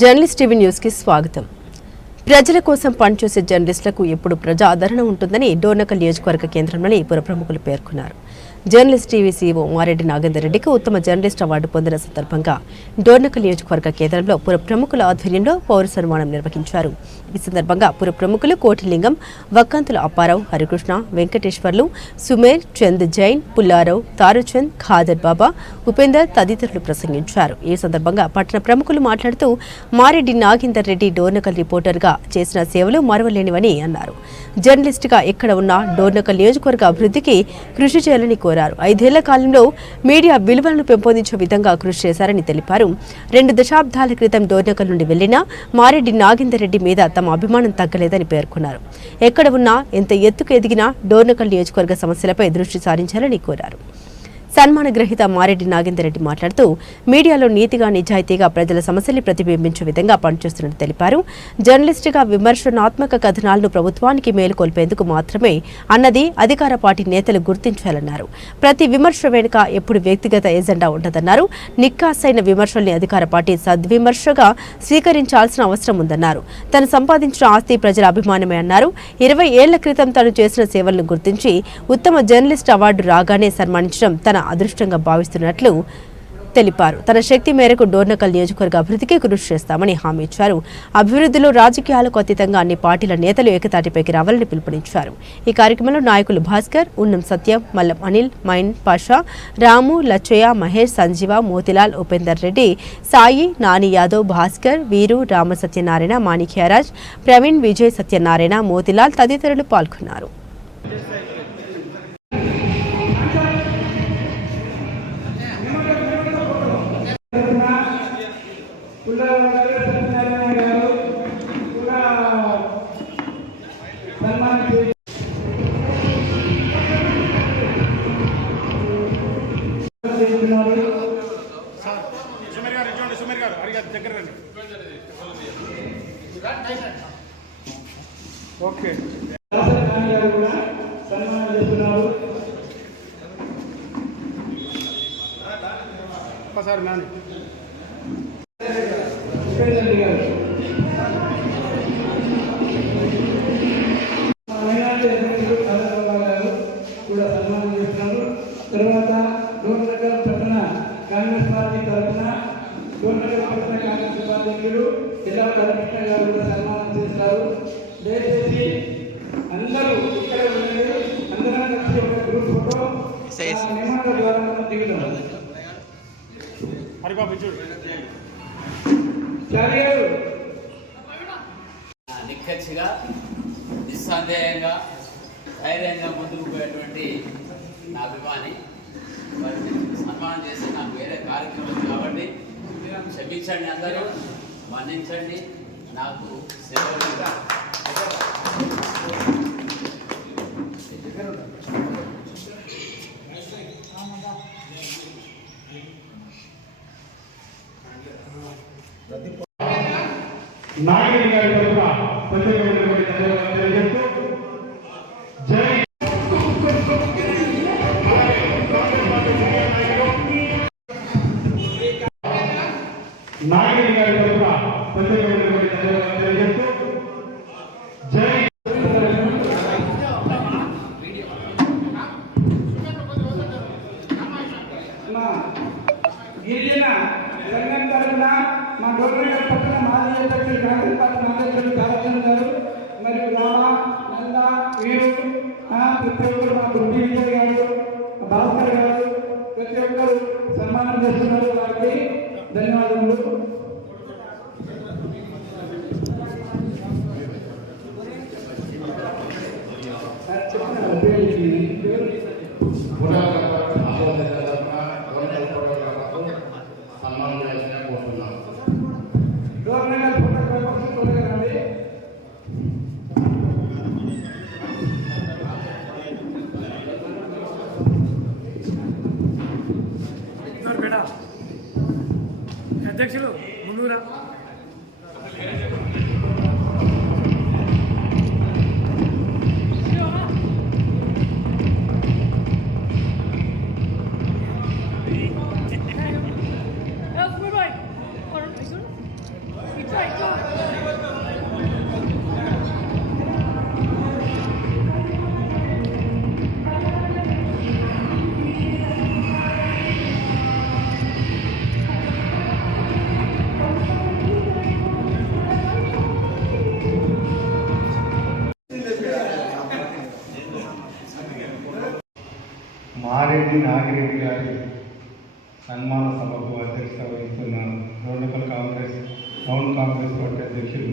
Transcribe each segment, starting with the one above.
Journalist TV news కి స్వాగతం. ప్రజల కోసం పనిచేసే జర్నలిస్టులకు ఎప్పుడు ప్రజా ఆదరణ ఉంటుందని డోర్నకల్ నియోజకవర్గ కేంద్రంలోని పుర ప్రముఖులు పేర్కొన్నారు. Journalist TV CEO Mareddy Nagender రెడ్డికి ఉత్తమ జర్నలిస్ట్ అవార్డు పొందిన సందర్భంగా డోర్నకల్ నియోజకవర్గ కేంద్రంలో పుర ప్రముఖుల ఆధ్వర్యంలో పౌర సన్మానం నిర్వహించారు. ఈ సందర్భంగా పుర ప్రముఖులు కోటిలింగం, వక్కంతుల అప్పారావు, హరికృష్ణ, వెంకటేశ్వర్లు, సుమేర్, చంద్ జైన్, పుల్లారావు, తారుచంద్, ఖాదర్ బాబా, ఉపేందర్ తదితరులు ప్రసంగించారు. ఈ సందర్భంగా పట్టణ ప్రముఖులు మాట్లాడుతూ మారెడ్డి నాగేందర్ రెడ్డి డోర్నకల్ రిపోర్టర్గా చేసిన సేవలు మరవలేనివని అన్నారు. జర్నలిస్టుగా ఎక్కడ ఉన్నా డోర్నకల్ నియోజకవర్గ అభివృద్ధికి కృషి చేయాలని కోరారు. 5 ఏళ్ల కాలంలో మీడియా విలువలను పెంపొందించే విధంగా కృషి చేశారని తెలిపారు. 2 దశాబ్దాల క్రితం డోర్నకల్ నుండి వెళ్లిన మారెడ్డి నాగేందర్ రెడ్డి మీద తమ అభిమానం తగ్గలేదని పేర్కొన్నారు. ఎక్కడ ఉన్నా ఎంత ఎత్తుకు ఎదిగినా డోర్నకల్ నియోజకవర్గ సమస్యలపై దృష్టి సారించాలని కోరారు. సన్మాన గ్రహీత మారెడ్డి నాగేందర్ రెడ్డి మాట్లాడుతూ మీడియాలో నీతిగా నిజాయితీగా ప్రజల సమస్యల్ని ప్రతిబింబించే విధంగా పనిచేస్తున్నట్టు తెలిపారు. జర్నలిస్టుగా విమర్శనాత్మక కథనాలను ప్రభుత్వానికి మేలుకొల్పేందుకు మాత్రమే అన్నది అధికార పార్టీ నేతలు గుర్తించాలన్నారు. ప్రతి విమర్శ వెనుక ఎప్పుడు వ్యక్తిగత ఎజెండా ఉండదన్నారు. నిక్కాసైన విమర్శల్ని అధికార పార్టీ సద్విమర్శగా స్వీకరించాల్సిన అవసరం ఉందన్నారు. తను సంపాదించిన ఆస్తి ప్రజల అభిమానమే అన్నారు. 20 ఏళ్ల క్రితం తను చేసిన సేవలను గుర్తించి ఉత్తమ జర్నలిస్ట్ అవార్డు రాగానే సన్మానించడం తన అదృష్టంగా భావిస్తున్నట్లు తెలిపారు. తన శక్తి మేరకు డోర్నకల్ నియోజకవర్గ అభివృద్ధికి కృషి చేస్తామని హామీ ఇచ్చారు. అభివృద్ధిలో రాజకీయాలకు అతీతంగా అన్ని పార్టీల నేతలు ఏకతాటిపైకి రావాలని పిలుపునిచ్చారు. ఈ కార్యక్రమంలో నాయకులు భాస్కర్, ఉన్నం సత్యం, మల్లం అనిల్, మైన్ పాషా, రాము, లచ్చయ్య, మహేష్, సంజీవ, మోతిలాల్, ఉపేందర్ రెడ్డి, సాయి, నాని యాదవ్, భాస్కర్, వీరు, రామ సత్యనారాయణ, మాణిక్యరాజ్, ప్రవీణ్, విజయ్ సత్యనారాయణ, మోతిలాల్ తదితరులు పాల్గొన్నారు. ఓకే సార్ నాని కూడా సన్మానం చేస్తున్నారు. తర్వాత డోర్నకల్ పట్టణ కాంగ్రెస్ పార్టీ తరఫున డోర్నకల్ పట్టణ కాంగ్రెస్ ఉపాధ్యక్షులు జిల్లా కలెక్టర్ గారు కూడా సన్మానం చేస్తారు. దయచేసి అందరూ ఇక్కడ ఉండండి. అందరం కలిసి ఒక గ్రూప్ ఫోటో నియమాల ద్వారా మనం దిగుతాం. నిక్కచ్చిగా నిస్సందేహంగా ధైర్యంగా ముందుకు పోయేటువంటి నా అభిమాని వారిని సన్మానం చేసి నాకు వేరే కార్యక్రమం కాబట్టి క్షమించండి, అందరూ మన్నించండి. నాకు సేవలు నాగేంద్ర గారి తరఫున ప్రత్యేకమైనటువంటి ధన్యవాదాలు తెలియజేస్తూ జై నాగేంద్ర గారి తరఫున ప్రత్యేకమైనటువంటి ధన్యవాదాలు తెలియజేస్తూ జై గిరిజన సంఘం తరఫున మా డోర్నకల్ పట్టణ మాజీ అధ్యక్షులు కాంగ్రెస్ పార్టీ నాయకులు తారచంద్ గారు మరియు రామ, నంద, వీరు, ప్రతి ఒక్కరు మా గుడ్డి విజయ్ గారు, భాస్కర్ గారు ప్రతి ఒక్కరు సన్మానం చేస్తున్నారు. వారికి ధన్యవాదములు. డోర్నకల్ ఫోటోగ్రాఫర్స్ త్వరగా రండి. అధ్యక్షులు ముందురా మారెడ్డి నాగిరెడ్డి గారి సన్మాన సభకు అధ్యక్షత వహిస్తున్న రోడ్లపల్లి కాంగ్రెస్ టౌన్ కాంగ్రెస్ పార్టీ అధ్యక్షులు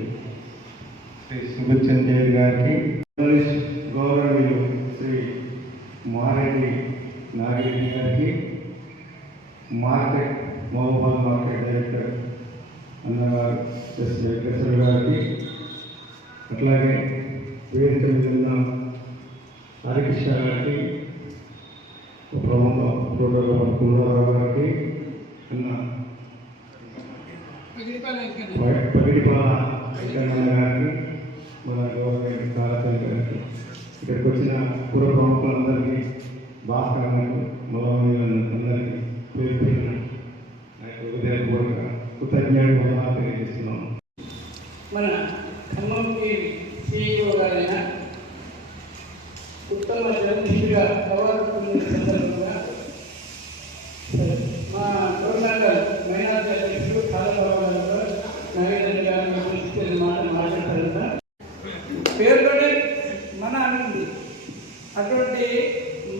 శ్రీ సుబిత్ చంద్రయ్య గారికి, గౌరవనీయులు శ్రీ మారెడ్డి నాగిరెడ్డి గారికి, మార్కెట్ మహబూబాద్ మార్కెట్ డైరెక్టర్ అన్నగారు ఎస్ వెంకటేశ్వర గారికి, అట్లాగే వేదిక మీద ఉన్న హరికృష్ణ గారికి, ప్రముఖ ఫోటోగ్రాఫర్ కుమారావు గారికి, పగిడిపాల వెంకన్న గారికి, మన గవర్నమెంట్ కాళాచారి గారికి, ఇక్కడికి వచ్చిన పుర ప్రముఖులందరికీ, భాస్కర్లకు మలవనీయులందరికీ పేరు పేరున హృదయపూర్వక కృతజ్ఞతలు తెలియజేస్తున్నాము. మన ఖమ్మంకి CEO గారైన ఉత్తమ జర్నలిస్టుగా అవార్డు సందర్భంగా మా గవర్నమెంట్ మైనార్టీ అధ్యక్షుడు కాలబాబు నాగేంద్ర గారిని గురించి మాట్లాడతారు. పేరులోనే మన అనుంది, అటువంటి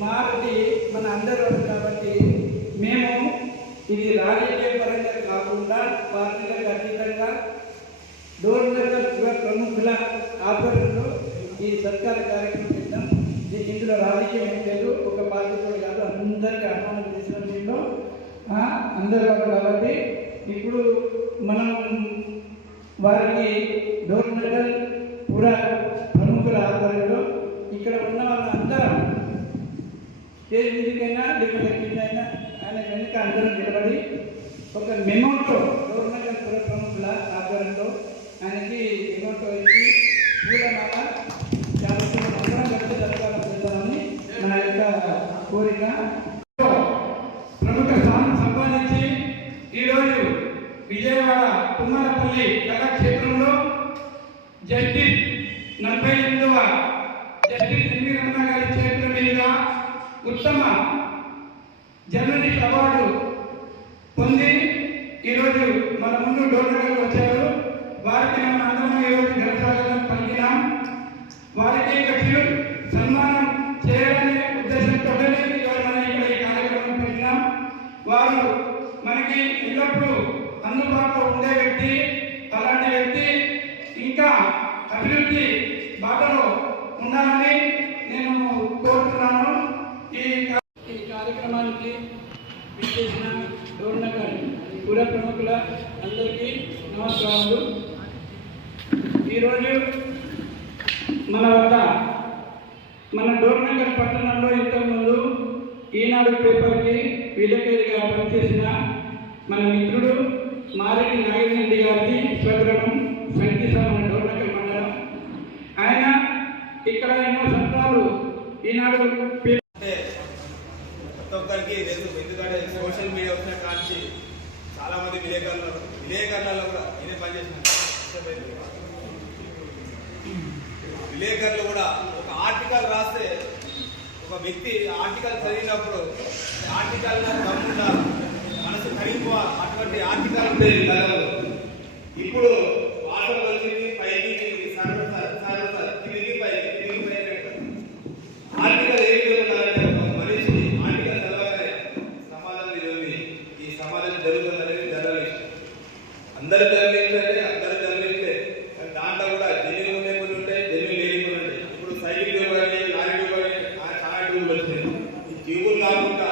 మారుతి మన అందరూ కాబట్టి మేము ఇది రాజకీయ పరంగా కాకుండా పార్టీలకు అతీతంగా డోర్నగర్ ప్రముఖుల ఆధ్వర్యంలో ఈ సత్కార కార్యక్రమం చేద్దాం. ఇందులో రాజకీయం ఏం లేదు, ఒక పార్టీతో కాదు, అందరికీ ఆహ్వానం చేసిన దీంట్లో అందరూ కాబట్టి ఇప్పుడు మనం వారికి డోర్నగర్ పుర ప్రముఖుల ఆధ్వర్యంలో ఇక్కడ ఉన్న వాళ్ళందరం స్టేజ్ మీదకైనా లేకపోతే కిందైనా ఆయన వెనుక అందరం నిలబడి ఒక మెమోటో డోర్నగర్ పుర ప్రముఖుల ఆధ్వర్యంలో ఆయనకి మెమోటో ఇచ్చి పూలమాల కాబట్టి అందరం కలిసి దర్శనం చేద్దామని నా యొక్క కోరిక. ప్రముఖ స్థానం సంపాదించి ఈరోజు విజయవాడ తుమ్మలపల్లి కళాక్షేత్రంలో జస్టిస్ 48వ జస్టిస్ ఎన్వి రమణ గారి చేతుల మీదుగా ఉత్తమ జర్నలిస్ట్ అవార్డు పొంది ఈరోజు మన ముందు డోర్నగర్కి వచ్చారు. వారికి మనం అందరం ఈరోజు ఘనస్వాగతం పలికినాం. వారికి ఖర్చులు సన్మానం చేయాలనే ఉద్దేశంతో ఇవాళ మనం ఇక్కడ ఈ కార్యక్రమం పెట్టినాం. వారు మనకి ఎల్లప్పుడూ అందుబాటులో ఉండే వ్యక్తి. అలాంటి వ్యక్తి ఇంకా అభివృద్ధి బాటలో ఉండాలని నేను కోరుతున్నాను. ఈ కార్యక్రమానికి విచ్చేసిన డోర్నగర్ పుర ప్రముఖుల అందరికీ నమస్కారాలు. ఈరోజు మన వద్ద మన డోర్నగర్ పట్టణంలో ఇంతకుముందు ఈనాడు పేపర్కి విలేకరిగా పనిచేసిన మన మిత్రుడు మారెడ్డి నాగిరెడ్డి గారికి స్వగ్రామం సంగీత మన డోర్నగర్ మండలం. ఆయన ఇక్కడ ఎన్నో సంవత్సరాలు ఈనాడు ప్రతి ఒక్కరికి తెలుసు, ఎందుకంటే సోషల్ మీడియా వచ్చిన కాంచి చాలా మంది విలేకరులలో కూడా నేనే పనిచేసిన విలేకరులు కూడా ఒక ఆర్టికల్ రాస్తే ఒక వ్యక్తి ఆర్టికల్ చదివినప్పుడు ఆర్టికల్ దమ్ముండా మనసు కరిగిపోవాలి. అటువంటి ఆర్టికల్ ఉండేది గతంలో. ఇప్పుడు వాటర్ వచ్చింది పైకి కిందికి పైకి ఆర్టికల్ ఏం జరుగుతుందంటే మనిషి ఆర్టికల్ చదవగానే సమాజం ఇది ఈ సమాజం జరుగుతుందనేది జర్నలిస్ట్. అందరు జర్నలిస్ట్ అంటే అందరు జర్నలిస్టే, కానీ దాంట్లో కూడా జెన్యున్ ఉండే కొన్ని ఉంటాయి, జెన్యున్ లేని కొన్ని ఉంటాయి. ఇప్పుడు సైకిల్ ట్యూబ్ కానీ లారీ ట్యూబ్ కానీ చాలా ట్యూబ్లు వచ్చినాయి. ఈ ట్యూబులు కాకుండా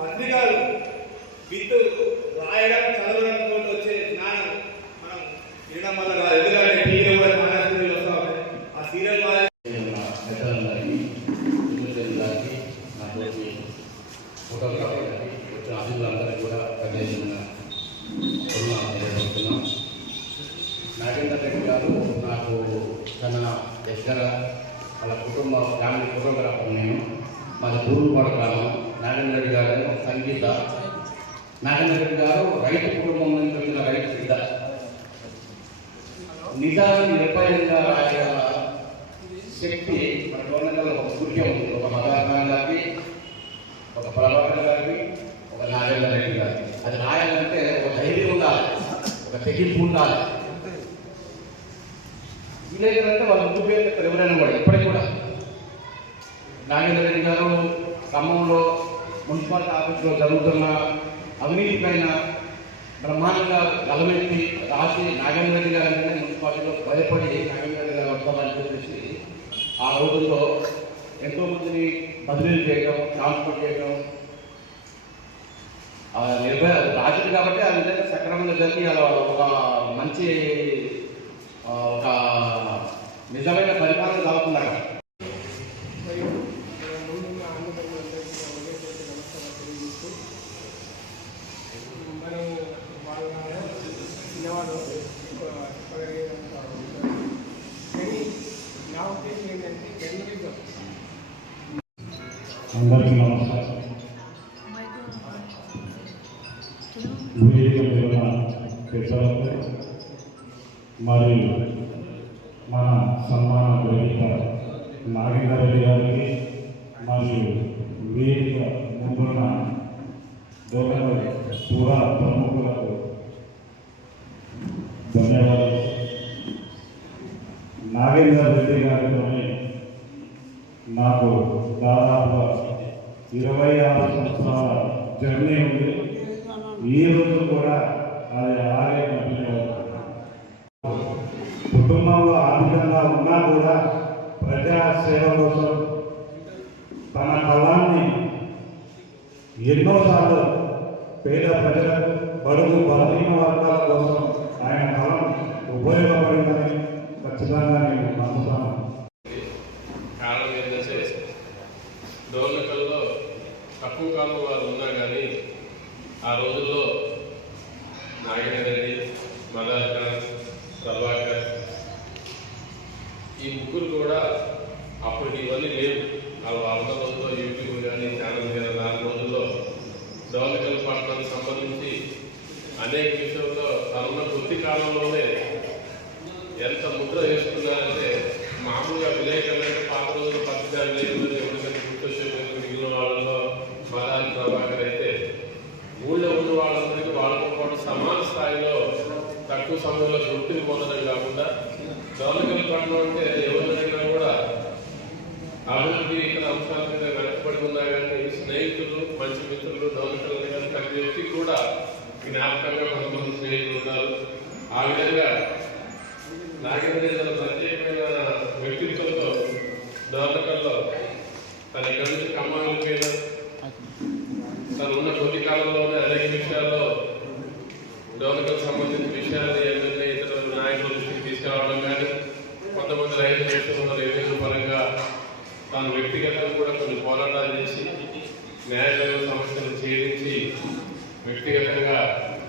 పత్రికలు విత్ రాయడం చదవడం తోటి వచ్చే జ్ఞానం మనం వినడం వల్ల కాదు. ఎందుకంటే టీవీలో కూడా చాలా సీరియల్ వస్తా ఉంటాయి. ఆ సీరియల్ ఫోటోగ్రాఫర్ గారికి వచ్చిన అతిథులందరికీ కూడా ప్రత్యేకంగా తెలియజేస్తున్నాం. నాగేంద్ర రెడ్డి గారు నాకు తన దగ్గర వాళ్ళ కుటుంబ ఫ్యామిలీ ఫోటోగ్రాఫర్. నేను మాది పూర్వపాడు గ్రామం. నాగేంద్ర రెడ్డి గారు సంగీత. నాగేంద్ర రెడ్డి గారు రైతు కుటుంబం నుంచి వచ్చిన రైతు బిడ్డ. నిజాన్ని నిర్భయంగా రాసిన శక్తి మన డోర్నకల్లో ఒక సూర్యం ఉంది. ఒక మదాన్ గారికి, ఒక ప్రభాకర్ గారికి, ఒక నాగేంద్ర రెడ్డి గారికి. అది రాయాలంటే ఒక ధైర్యం ఉండాలి, ఒక తెగింపు ఉండాలి. విలేకరంటే వాళ్ళ ముందు పేరు ఇక్కడ ఎవరైనా కూడా ఇప్పటికి కూడా నాగేంద్ర రెడ్డి గారు ఖమ్మంలో మున్సిపాలిటీ ఆఫీస్లో జరుగుతున్న అవినీతి పైన బ్రహ్మాండంగా గలమెత్తి రాసి నాగేంద్ర రెడ్డి గారు అంటే మున్సిపాలిటీలో భయపడి నాగేంద్ర రెడ్డి గారు వస్తామని చెప్పేసి ఆ రోజుల్లో ఎంతోమందిని బదిలీలు చేయడం, ట్రాన్స్పోర్ట్ చేయడం నిర్భయ రాజులు కాబట్టి ఆ విధంగా సక్రమంగా జరిగి అలా ఒక మంచి ఒక నిజమైన పరిపాలన సాగుతున్నారు. అందరికీ నమస్కారం. వేదిక మీద ఉన్న పెద్దలకు మరియు మన సన్మాన గ్రహీత నాగేంద్ర రెడ్డి గారికి మరియు వేదిక ముందున్న డోర్నకల్ పుర ప్రముఖులకు ధన్యవాదాలు. నాగేంద్ర రెడ్డి గారితోనే నాకు దాదాపు 26 సంవత్సరాల జర్నీ ఉంది. ఈ రోజు కూడా అది అలాగే కంటిన్యూ అవుతుంది. కుటుంబంలో ఆర్థికంగా ఉన్నా కూడా ప్రజా సేవ కోసం తన కళాన్ని ఎన్నోసార్లు పేద ప్రజలకు, బడుగు బలహీన వర్గాల కోసం ఆయన కళం ఉపయోగపడిందని ఖచ్చితంగా నేను నమ్ముతాను. కారణం ఏంటంటే డోర్నకల్లో తక్కువ కాలం వారు ఉన్నా కానీ ఆ రోజుల్లో నాగేంద్ర రెడ్డి, మదాకర్, ప్రభాకర్ ఈ ముగ్గురు కూడా అప్పటికి ఇవన్నీ లేవు. వాళ్ళు వంద రోజుల్లో యూట్యూబ్ కానీ ఛానల్ కానీ 4 రోజుల్లో డోర్నకల్ పట్టణానికి సంబంధించి అనేక విషయంలో తనున్న కొద్ది కాలంలోనే ఎంత ముద్ర వేసుకున్నారంటే మామూలుగా విలేకరులంటే పాత రోజులు పత్రికలు లేదు ఎవరికైనా గుర్తొచ్చే మిగిలిన వాళ్ళలో మదాన్, ప్రభాకర్ అయితే ఊళ్ళో ఉన్న వాళ్ళందరికీ వాళ్ళతో పాటు సమాన స్థాయిలో తక్కువ సమయంలో గుర్తిని పొందడం కాకుండా డోర్నకల్ పట్టణం అంటే ఎవరినైనా కూడా అభివృద్ధి ఇక్కడ అంశాల మీద వెనకబడి ఉన్నా కానీ స్నేహితులు, మంచి మిత్రులు డోర్నకల్ కానీ ప్రతి వ్యక్తికి కూడా జ్ఞాపకంగా కొంతమంది స్నేహితులు ఉన్నారు. ఆ విధంగా నాగేంద్ర తన ప్రత్యేకమైన వ్యక్తిత్వంతో డోర్నకల్లో తన ఇక్కడి నుంచి ఖమ్మానికి మీద తను ఉన్న కొద్ది కాలంలోనే అనేక విషయాల్లో డోర్నకల్ సంబంధించిన విషయాన్ని ఏంటంటే ఇతర నాయకుల దృష్టికి తీసుకురావడం కానీ కొంతమంది రైతు చేస్తున్న రెవెన్యూ పరంగా తాను వ్యక్తిగతంగా కూడా కొన్ని పోరాటాలు చేసి న్యాయ సమస్యలు ఛేదించి వ్యక్తిగతంగా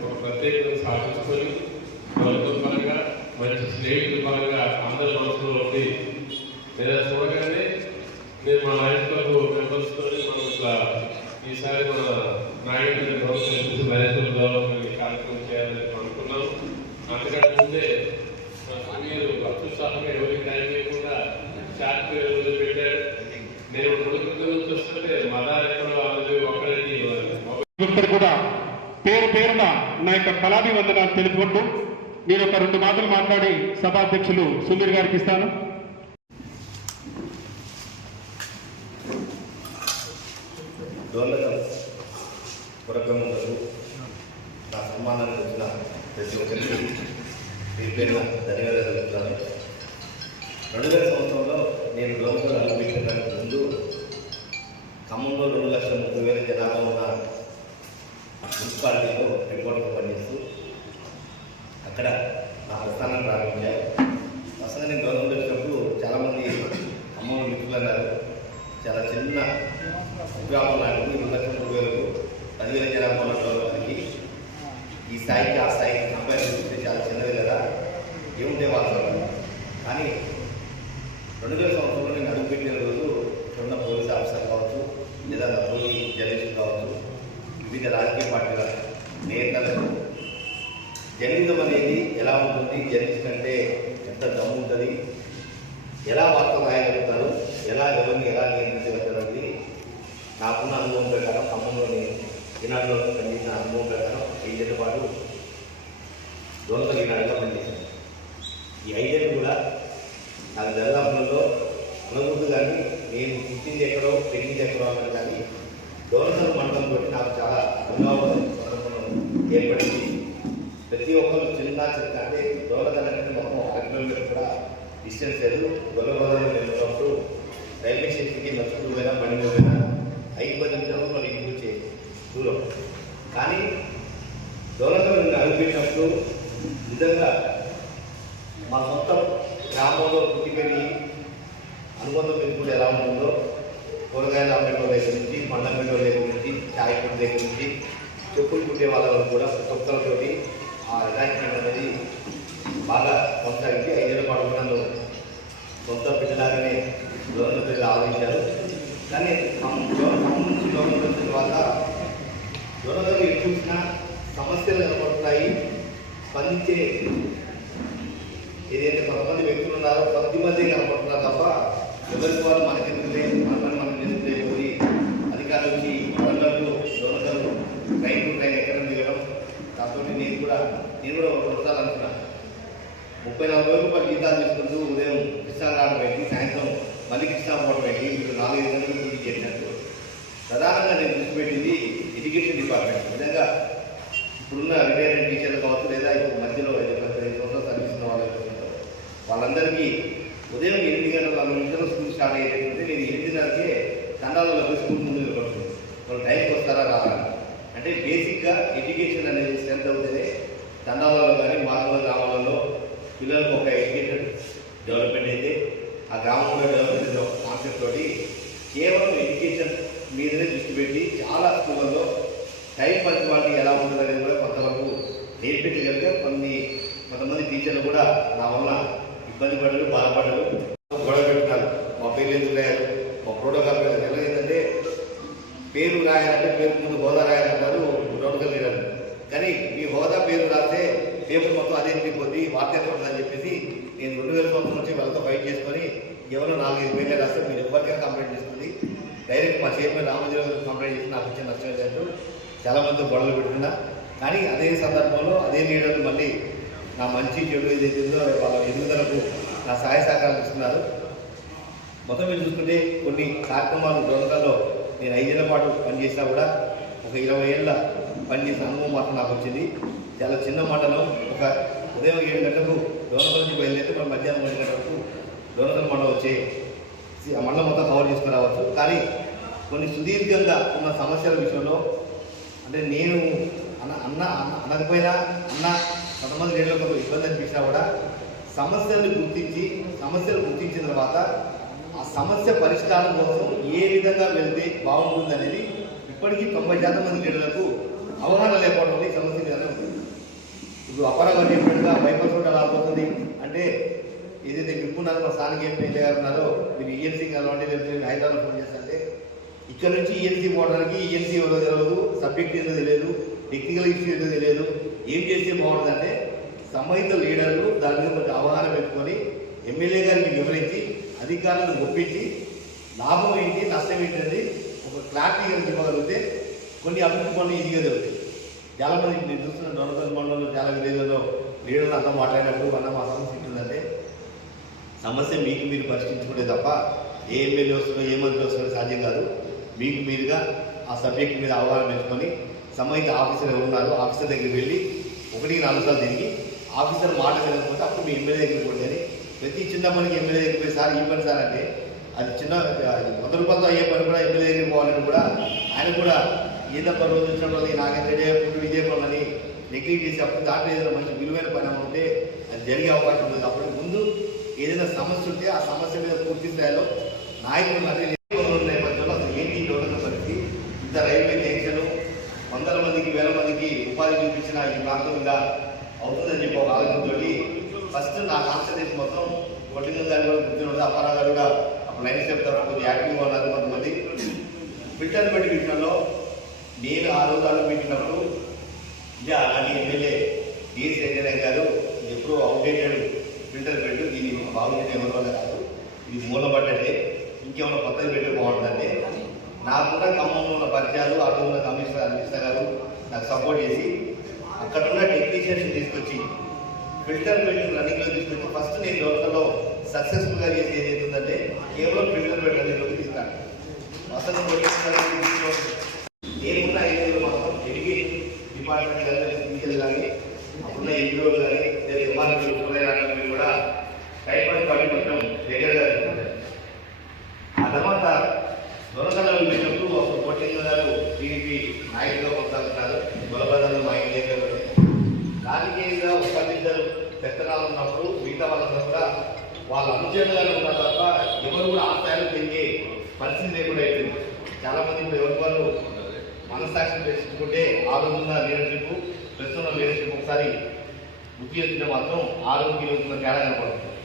ఒక ప్రత్యేకతను సాధించుకొని ప్రభుత్వ పరంగా మంచి స్నేహితుల పరంగా అందరి మనసులో ఉండి లేదా చూడగానే నేను మా నాయకులకు మెంబర్స్తో మనం ఇట్లా ఈసారి మన నాయకుల ప్రభుత్వం రైతుల డెవలప్మెంట్ కార్యక్రమం చేయాలని అనుకున్నాం. అంతకంటే ముందే మీరు అత్యుత్సాహంగా ఎవరికి టైం లేకుండా చాట్ పెట్టారు. నేను 2 క్రితం నుంచి వస్తుంటే మదార్ ఎక్కడో ఒక్కరు కూడా పేరు పేరున నా యొక్క కళాభివందనాలు తెలుపుకుంటూ నేను ఒక 2 మాటలు మాట్లాడి సభాధ్యక్షులు సుమీర్ గారికి ఇస్తాను. డోర్నకల్ పురప్రముఖులకు నా సన్మానానికి వచ్చిన ప్రతి ఒక్కరికి పేరున ధన్యవాదాలు తెలుపుతాను. 2000 సంవత్సరంలో నేను డోర్నకల్ అడుగుపెట్టడానికి ముందు ఖమ్మంలో 2,30,000 జనాభా ఉన్న మున్సిపాలిటీలో హెడ్క్వార్టర్గా పనిచేస్తూ అక్కడ నా ప్రస్థానం ప్రారంభించాను. అసలు నేను గవర్నమెంట్ వచ్చినప్పుడు చాలామంది ఖమ్మంలో మిత్రులు అన్నారు, చాలా చిన్న గ్రామం లాంటిది 2,30,000 10,000 జనాభా ఉన్న డోర్నకల్కి ఈ స్థాయికి ఆ స్థాయికి కంపేర్ చేస్తే చాలా చిన్నది కదా, ఏముంటే వాస్తవం. కానీ 2000 సంవత్సరంలో నేను అడుగుపెట్టిన రోజు ఉన్న పోలీస్ ఆఫీసర్ కావచ్చు లేదా పోలీస్ జర్నలిస్ట్ కావచ్చు వివిధ రాజకీయ పార్టీల నేతలకు జర్నలిజం అనేది ఎలా ఉంటుంది, జర్నలిస్ట్ అంటే ఎంత దమ్ము ఉంటుంది, ఎలా వార్తలు రాయగలుగుతారు, ఎవరిని ఎలా నియంత్రించగలుగుతారు అనేది నాకున్న అనుభవం ప్రకారం, ఖమ్మంలోని ఈనాడులో పనిచేసిన అనుభవం ప్రకారం 5 ఏళ్ల పాటు డోనకల్ ఈనాడుగా పనిచేశాను. ఈ 5 ఏళ్ళు కూడా నాకు దరిదాపులలో అనుభూతి కానీ, నేను పుట్టింది ఎక్కడో పెరిగింది ఎక్కడో అన్నది కానీ డోనకల్ మండలంతో నాకు చాలా అనుభవం ఏర్పడింది. ప్రతి ఒక్కరు చిన్న అంటే డోనకల్ అంటే మొత్తం 6 కిలోమీటర్లు కూడా డిస్టెన్స్ లేదు. గొల్లగోదావరి వెళ్ళినప్పుడు రైల్వే స్టేషన్కి నడుచుకుంటూ పోయినా, బండి పోయినా 5-10 నిమిషాలు మన ఇంటికి వచ్చే దూరం. కానీ డోనకల్ అనిపించినప్పుడు నిజంగా మా సొంత గ్రామంలో పుట్టి పెరిగి అనుబంధం పెట్టుకుంటే ఎలా ఉంటుందో, కూరగాయల అమ్మేటోళ్ళ దగ్గర నుంచి, పండ్ల అమ్మేటోళ్ళ దగ్గర నుంచి, చాయ్ పొడి దగ్గర నుంచి, చెప్పులు కుట్టే వాళ్ళ వరకు కూడా కొత్తలతోటి ఆ అటాచ్మెంట్ అనేది బాగా కొనసాగించి 5 ఏళ్ల పాటు నన్ను సొంత బిడ్డలాగానే డోనకల్ ప్రజలు ఆలోచించారు. కానీ ఖమ్మం నుంచి డోనకల్ వచ్చిన తర్వాత డోనకల్ ఎటు చూసినా సమస్యలు కనబడుతున్నాయి. స్పందించే ఏదైతే కొంతమంది వ్యక్తులు ఉన్నారో కొద్దిమంది కనపడుతున్నారు తప్ప ఎవరికి వాళ్ళు మనకెందుకులే, మన పని మనం చేసుకునే పోయి అధికారులు వచ్చి Warangal Dornakal train to train ఎక్కడ దిగడం. దాంతో నేను కూడా కొట్టాలి అనుకున్నాను. 30-40 రూపాయలు జీతాలు తీసుకుంటూ ఉదయం కృష్ణా రావడం పెట్టి, సాయంత్రం మళ్ళీ కృష్ణా పోవడం పెట్టి, మీరు 4-5 గంటలకు పూర్తి చేసినట్టు. ప్రధానంగా నేను దృష్టి పెట్టింది ఎడ్యుకేషన్ డిపార్ట్మెంట్. నిజంగా ఇప్పుడున్న రిటైర్డ్ టీచర్లు కావచ్చు, లేదా ఇప్పుడు మధ్యలో 15 సంవత్సరాలు సర్వీస్ ఉన్న వాళ్ళందరికీ ఉదయం 8 గంటల 4 నిమిషాలు స్కూల్ స్టార్ట్ అయ్యేటంటే నేను 8:30కే తండాలలో స్కూల్ ముందు నిలబడుతుంది. వాళ్ళు టైంకి వస్తారా రారా అంటే బేసిక్గా ఎడ్యుకేషన్ అనేది స్ట్రెంత్ అవుతుంది. తండాలలో కానీ మారుమూల గ్రామాలలో పిల్లలకు ఒక ఎడ్యుకేషన్ డెవలప్మెంట్ అయితే ఆ గ్రామంలో డెవలప్మెంట్ ఒక కాన్సెప్ట్ తోటి కేవలం ఎడ్యుకేషన్ మీదనే దృష్టి పెట్టి చాలా స్కూళ్ళల్లో టైం పంచువాటి ఎలా ఉంటుంది అనేది కూడా కొంతవరకు నేర్పించగలిగే కొంతమంది టీచర్లు కూడా నా వల్ల ఇబ్బంది పడ్డారు, బాధపడ్డారు, గొడవ పెట్టుకున్నారు. మా పేర్లు ఎందుకు రాయారు, మా ప్రోటోకాల్ ఎలా ఏంటంటే పేరు రాయాలంటే పేరు ముందు హోదా రాయాలంటారు డోనకల్ లీడర్. కానీ మీ హోదా పేరు రాస్తే పేపర్ మొత్తం అదే కొద్ది వార్త అని చెప్పేసి నేను 2000 సంవత్సరం నుంచి వాళ్ళతో ఫైట్ చేసుకొని ఎవరో 4-5 పేర్లే రాస్తే మీరు ఎవరికైనా కంప్లైంట్ చేసుకుంది. డైరెక్ట్ మా చైర్మన్ రామజీరావు గారు కంప్లైంట్ చేసి నాకు ఇచ్చిన నష్టం లేదంటూ చాలామందితో గొడవలు పెట్టుకున్నా. కానీ అదే సందర్భంలో అదే లీడర్లు మళ్ళీ నా మంచి చెడు ఏదైతే ఉందో వాళ్ళ ఎదుగుదలకు నా సహాయ సహకారాలు ఇస్తున్నారు. మొత్తం మీరు చూసుకుంటే కొన్ని కార్యక్రమాలు డోనకల్లో నేను 5 ఏళ్ల పాటు పనిచేసినా కూడా ఒక 20 ఏళ్ళ పనిచేసిన అనుభవం మాత్రం నాకు వచ్చింది. చాలా చిన్న మండలం. ఒక ఉదయం 7 గంటలకు డోనకల్ నుంచి బయలుదేరితే మనం మధ్యాహ్నం 1 గంటలకు డోనకల్ మండలం వచ్చి ఆ మండలం మొత్తం కవర్ చేసుకుని రావచ్చు. కానీ కొన్ని సుదీర్ఘంగా ఉన్న సమస్యల విషయంలో అంటే నేను అనకపోయినా కొంతమంది లీడర్లకు ఇబ్బంది అనిపించినా కూడా సమస్యలు గుర్తించిన తర్వాత ఆ సమస్య పరిష్కారం కోసం ఏ విధంగా వెళ్తే బాగుంటుంది అనేది ఇప్పటికీ 90% మంది లీడర్లకు అవగాహన లేకపోవడం ఈ సమస్య మీదనే ఉంటుంది. ఇప్పుడు అపరాధం చెప్పినట్టుగా బైపాస్ రోడ్ అలా పోతుంది అంటే ఏదైతే విప్పున్నారో మా స్థానిక ఎంపీ గారు ఉన్నారో మీరు ఈఎన్సీకి అలవాటు లేదు, హైదరాబాద్ ఫోన్ చేస్తే ఇక్కడ నుంచి ఈఎన్సీ పోవడానికి ఈఎన్సీ ఎవరో తెలియదు, సబ్జెక్ట్ ఏదో తెలియదు, టెక్నికల్ ఇష్యూ ఏదో తెలియదు. ఏం చేస్తే బాగుంటుందంటే సంబంధిత లీడర్లు దాని మీద కొంచెం అవగాహన పెట్టుకొని ఎమ్మెల్యే గారికి వివరించి అధికారులను ఒప్పించి లాభం ఏంటి నష్టం ఏంటి ఒక క్లారిటీ ఇవ్వగలిగితే కొన్ని అభివృద్ధి పనులు ఈజీగా జరుగుతాయి. చాలామంది నేను చూస్తున్న డోనకల్ మండలంలో చాలా విలేజ్లలో లీడర్లు అంతా మాట్లాడినప్పుడు అన్న మా సమస్య ఏంటంటే సమస్య మీకు మీరు పరిష్కరించుకుంటే తప్ప ఏ ఎమ్మెల్యే వస్తుందో ఏ మంత్రి వస్తుందో సాధ్యం కాదు. మీకు మీరుగా ఆ సబ్జెక్ట్ మీద అవగాహన పెంచుకొని సంబంధిత ఆఫీసర్ ఎవరు ఉన్నారో ఆఫీసర్ దగ్గరికి వెళ్ళి 1-4 సార్లు తిరిగి ఆఫీసర్ మాట వెళ్ళకపోతే అప్పుడు మీ ఎమ్మెల్యే దగ్గరికి కూడా కానీ ప్రతి చిన్న పనికి ఎమ్మెల్యే దగ్గరికి పోయి సార్ ఈ పని సార్ అంటే అది చిన్న 100 రూపాయలతో అయ్యే పని కూడా ఎమ్మెల్యే దగ్గరికి పోవాలని కూడా ఆయన కూడా ఏదప్ప రోజు వచ్చిన వాళ్ళు నాకంటే ఇదే పనులని నెగ్లెక్ట్ చేసి అప్పుడు దాంట్లో ఏదైనా మంచి విలువైన పని ఉంటే అది జరిగే అవకాశం ఉంటుంది. అప్పుడు ముందు ఏదైనా సమస్య ఉంటే ఆ సమస్య మీద పూర్తి స్థాయిలో నాయకులు అంటే నేపథ్యంలో అసలు ఏంటి డోనకల్ పరిస్థితి, ఇంత రైల్వే జంక్షన్ 100 మందికి 1000 మందికి ఉపాధి చూపించిన ఈ ప్రాంతం మీద అవుతుందని చెప్పి ఒక ఆలోచనతోటి ఫస్ట్ నా కాన్సన్ట్రేషన్ మొత్తం ఓటింగ్ దాని కూడా గుర్తున్నది. అప్పారావు గారు కూడా అప్పుడు లైన్ స్టెప్ తరఫు కొద్దిగా యాక్టివ్గా ఉన్నారు. కొంతమంది ఫిల్టర్ పెట్టి విషయంలో నేను ఆ రోజు అడుగు పెట్టినప్పుడు ఇదే అలాంటి ఎమ్మెల్యే డిఎస్ రెడ్డి గారు బాగుంది ఎవరి వల్ల కాదు, ఇది మూలపడ్డదే, ఇంకేమైనా కొత్తది పెట్టి బాగుంటుందంటే నాకున్న ఖమ్మంలో ఉన్న పరిచయాలు, అక్కడ ఉన్న కమిషనర్ గారు నాకు సపోర్ట్ చేసి అక్కడున్న టెక్నీషియన్స్ తీసుకొచ్చి ఫిల్టర్ బెడ్ రన్నింగ్లో తీసుకొచ్చి ఫస్ట్ నేను డోర్నకల్లో సక్సెస్ఫుల్గా చేసి ఏదైతుందంటే కేవలం ఫిల్టర్ బెడ్ రన్నింగ్లోకి తీసుకున్నాను. అసలు నేనున్న ఐదేళ్ళు మాత్రం ఎడ్యుకేషన్ డిపార్ట్మెంట్ కానీ టీచర్లు కానీ అప్పుడున్న ఎన్జిఓలు కానీ లేదా ఎంఆర్పీ కూడా టైప్ పడిపోవడం దగ్గరగా జరుగుతుంది. ఆ తర్వాత దొరకలు వెళ్ళినప్పుడు అప్పుడు కోటింగ్ గారు టీడీపీ నాయకులుగా కొనసాగుతున్నారు. గొలబదాలు మా ఇండియా రాజకీయంగా ఒకరిద్దరు పెత్తనాలు ఉన్నప్పుడు మిగతా వాళ్ళందరూ కూడా వాళ్ళ అనుచరులుగానే ఉన్నారు తప్ప ఎవరు కూడా ఆ స్థాయిలో పెరిగే పరిస్థితి లేకుండా అయిపోయింది. చాలామంది ఇప్పుడు ఎవరి వాళ్ళు మనస్సాక్షి పెంచుకుంటే ఆ రోజున్న లీడర్షిప్ ప్రస్తుతం లీడర్షిప్ ఒకసారి గుర్తు చేస్తుంటే మాత్రం ఆ రోజుకి తేడా కనపడుతుంది.